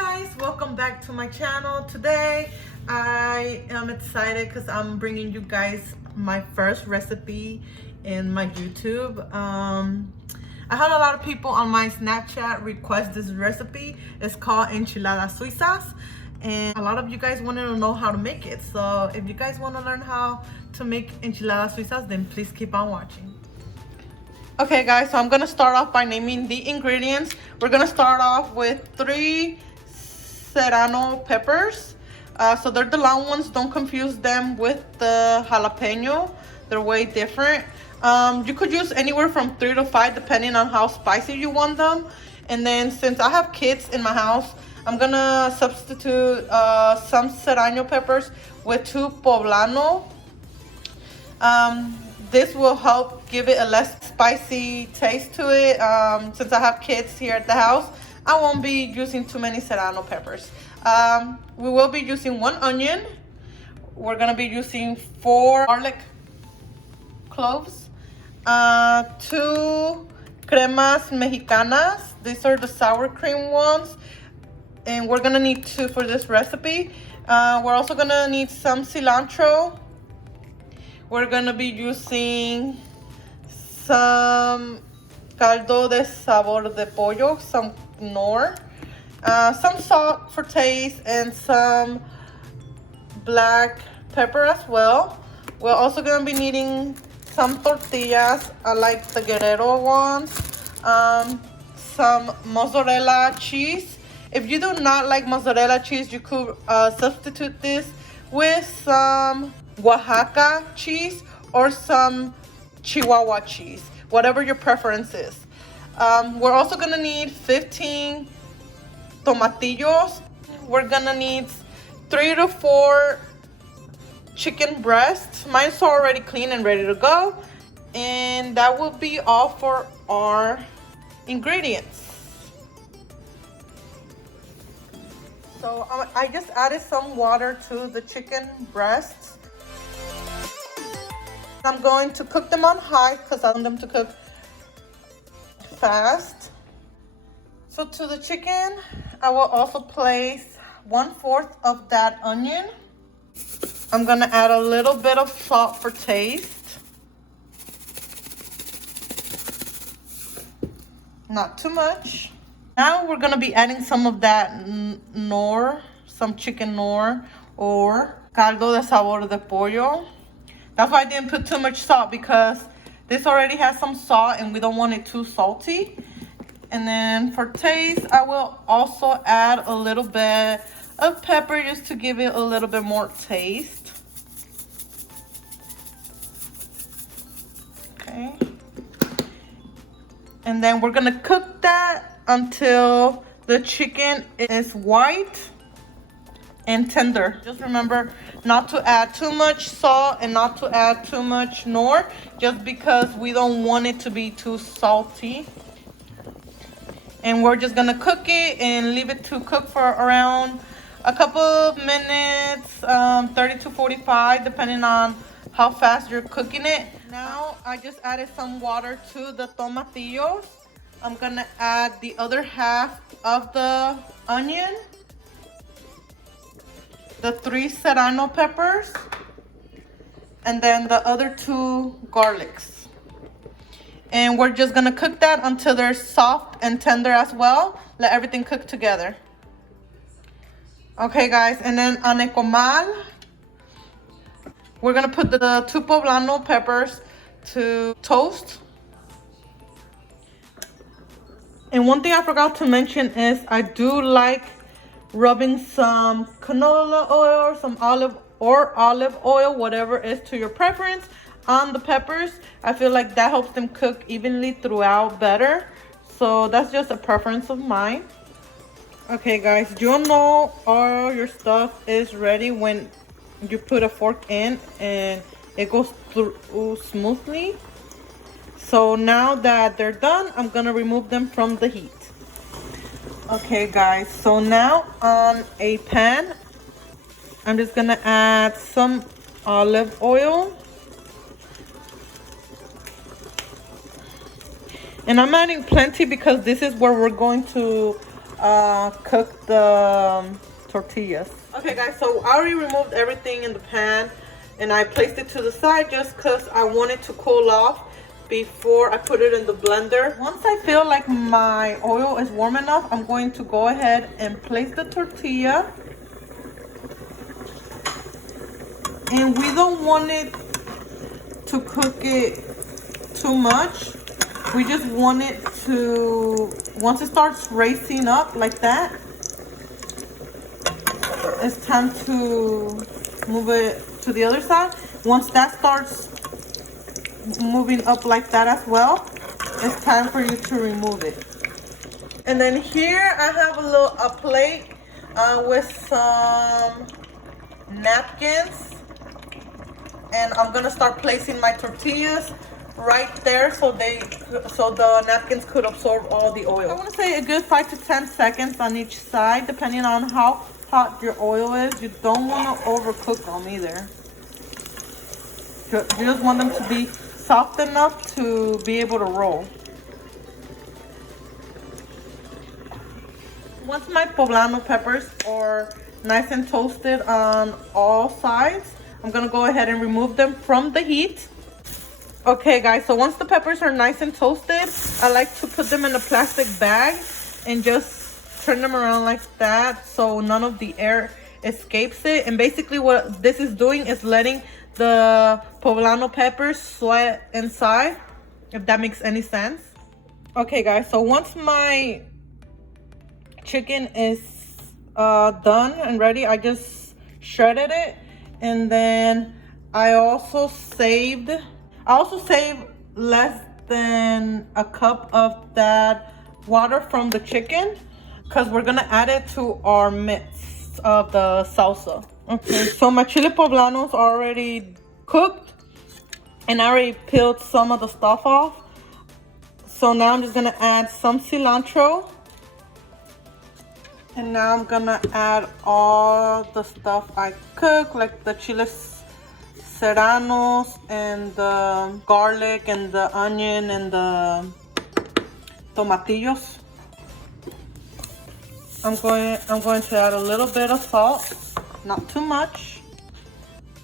guys, welcome back to my channel. Today I am excited because I'm bringing you guys my first recipe in my YouTube. I had a lot of people on my Snapchat request this recipe. It's called Enchiladas Suizas, and a lot of you guys wanted to know how to make it. So if you guys want to learn how to make Enchiladas Suizas, then please keep on watching. Okay guys, so I'm gonna start off by naming the ingredients. We're gonna start off with 3 serrano peppers. So they're the long ones. Don't confuse them with the jalapeno. They're way different. You could use anywhere from 3 to 5 depending on how spicy you want them. And then since I have kids in my house, I'm gonna substitute some serrano peppers with 2 poblano. This will help give it a less spicy taste to it. Since I have kids here at the house, I won't be using too many serrano peppers. We will be using 1 onion. We're gonna be using 4 garlic cloves, 2 cremas Mexicanas. These are the sour cream ones, and we're gonna need 2 for this recipe. We're also gonna need some cilantro. We're gonna be using some caldo de sabor de pollo, some knorr, some salt for taste, and some black pepper as well. We're also gonna be needing some tortillas. I like the Guerrero ones. Some mozzarella cheese. If you do not like mozzarella cheese, you could substitute this with some Oaxaca cheese or some Chihuahua cheese, whatever your preference is. We're also gonna need 15 tomatillos. We're gonna need 3 to 4 chicken breasts. Mine's already clean and ready to go. And that will be all for our ingredients. So I just added some water to the chicken breasts. I'm going to cook them on high because I want them to cook fast. So to the chicken, I will also place 1/4 of that onion. I'm gonna add a little bit of salt for taste. Not too much. Now we're gonna be adding some of that knorr, some chicken knorr or caldo de sabor de pollo. That's why I didn't put too much salt, because this already has some salt and we don't want it too salty. And then for taste, I will also add a little bit of pepper just to give it a little bit more taste. Okay. And then we're gonna cook that until the chicken is white and tender. Just remember not to add too much salt and not to add too much knorr, just because we don't want it to be too salty. And we're just gonna cook it and leave it to cook for around a couple of minutes, 30 to 45, depending on how fast you're cooking it. Now I just added some water to the tomatillos. I'm gonna add the other half of the onion, the 3 serrano peppers, and then the other 2 garlics. And we're just gonna cook that until they're soft and tender as well. Let everything cook together. Okay guys, and then on a comal, we're gonna put the 2 poblano peppers to toast. And one thing I forgot to mention is I do like rubbing some canola oil or some olive oil, whatever is to your preference, on the peppers. I feel like that helps them cook evenly throughout better. So that's just a preference of mine. Okay guys, you know all your stuff is ready when you put a fork in and it goes through smoothly. So now that they're done, I'm gonna remove them from the heat. Okay guys, so now on a pan, I'm just gonna add some olive oil. And I'm adding plenty because this is where we're going to cook the tortillas. Okay guys, so I already removed everything in the pan and I placed it to the side just because I want it to cool off before I put it in the blender. Once I feel like my oil is warm enough, I'm going to go ahead and place the tortilla. And we don't want it to cook it too much. We just want it to, once it starts raising up like that, it's time to move it to the other side. Once that starts moving up like that as well, it's time for you to remove it. And then here I have a plate with some napkins, and I'm gonna start placing my tortillas right there so the napkins could absorb all the oil. I want to say a good 5 to 10 seconds on each side, depending on how hot your oil is. You don't want to overcook them either. You just want them to be soft enough to be able to roll. Once my poblano peppers are nice and toasted on all sides, I'm gonna go ahead and remove them from the heat. Okay guys, so once the peppers are nice and toasted, I like to put them in a plastic bag and just turn them around like that so none of the air escapes it. And basically what this is doing is letting the poblano peppers sweat inside, if that makes any sense. Okay guys, so once my chicken is done and ready, I just shredded it, and then I also saved less than a cup of that water from the chicken because we're gonna add it to our mix of the salsa. Okay, so my chile poblanos are already cooked and I already peeled some of the stuff off. So now I'm just gonna add some cilantro. And now I'm gonna add all the stuff I cook, like the Chile Serranos and the garlic and the onion and the Tomatillos. I'm going to add a little bit of salt, not too much.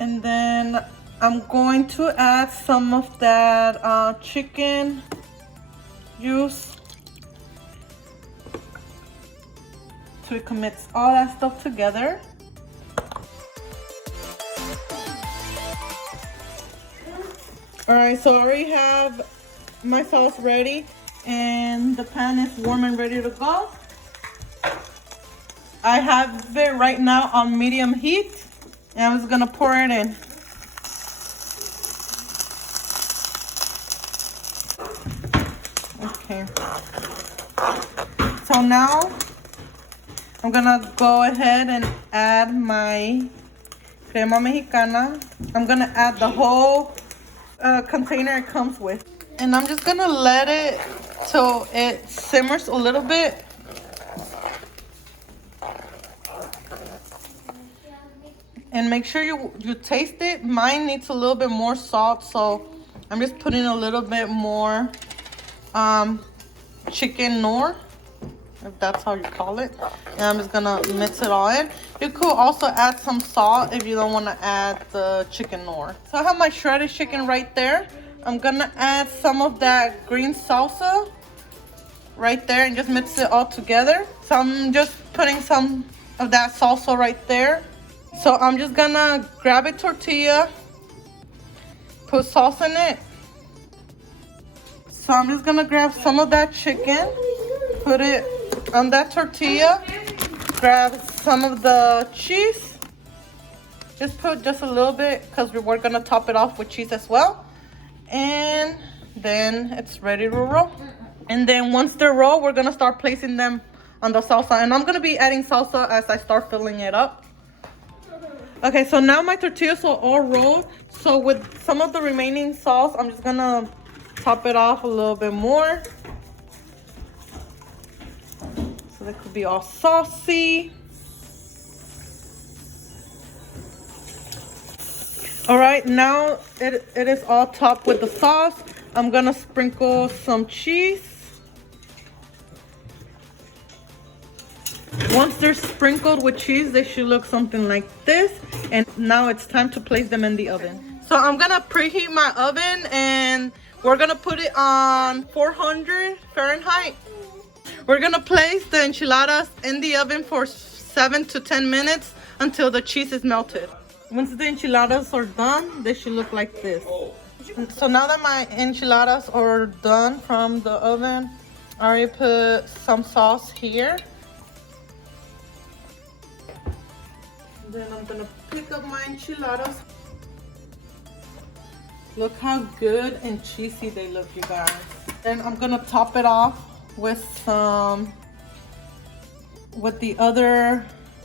And then I'm going to add some of that chicken juice. So we can mix all that stuff together. Alright, so I already have my sauce ready and the pan is warm and ready to go. I have it right now on medium heat and I'm just gonna pour it in. Okay. So now I'm gonna go ahead and add my crema mexicana. I'm gonna add the whole container it comes with. And I'm just gonna let it till it simmers a little bit. And make sure you taste it. Mine needs a little bit more salt, so I'm just putting a little bit more chicken knorr, if that's how you call it. And I'm just gonna mix it all in. You could also add some salt if you don't want to add the chicken knorr. So I have my shredded chicken right there. I'm gonna add some of that green salsa right there and just mix it all together. So I'm just putting some of that salsa right there. So I'm just gonna grab a tortilla, put sauce in it. So I'm just gonna grab some of that chicken, put it on that tortilla, grab some of the cheese, just put just a little bit because we're gonna top it off with cheese as well. And then it's ready to roll. And then once they're rolled, we're gonna start placing them on the salsa. And I'm gonna be adding salsa as I start filling it up. Okay, so now my tortillas are all rolled. So with some of the remaining sauce, I'm just gonna top it off a little bit more. So they could be all saucy. All right, now it is all topped with the sauce. I'm gonna sprinkle some cheese. Once they're sprinkled with cheese, they should look something like this. And now it's time to place them in the oven. So I'm gonna preheat my oven and we're gonna put it on 400 Fahrenheit. We're gonna place the enchiladas in the oven for 7 to 10 minutes until the cheese is melted. Once the enchiladas are done, they should look like this. So now that my enchiladas are done from the oven, I already put some sauce here. Then I'm gonna pick up my enchiladas. Look how good and cheesy they look, you guys. Then I'm gonna top it off with the other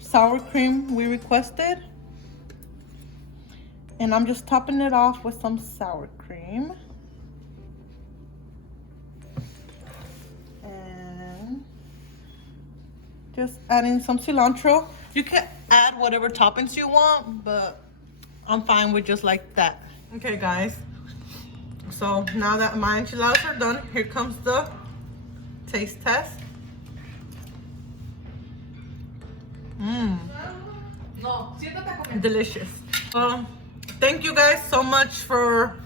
sour cream we requested. And I'm just topping it off with some sour cream. And just adding some cilantro. You can add whatever toppings you want, but I'm fine with just like that. Okay, guys. So now that my enchiladas are done, here comes the taste test. Delicious. Thank you guys so much for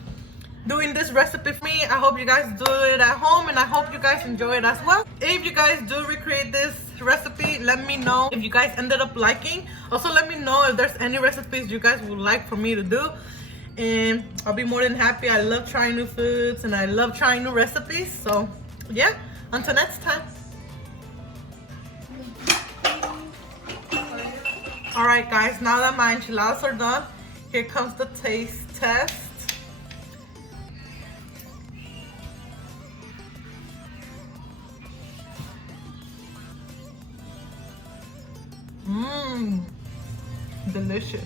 doing this recipe for me. I hope you guys do it at home and I hope you guys enjoy it as well. If you guys do recreate this recipe, let me know if you guys ended up liking. Also, let me know if there's any recipes you guys would like for me to do, and I'll be more than happy. I love trying new foods and I love trying new recipes. So yeah, until next time. All right, guys, now that my enchiladas are done, here comes the taste test. Delicious.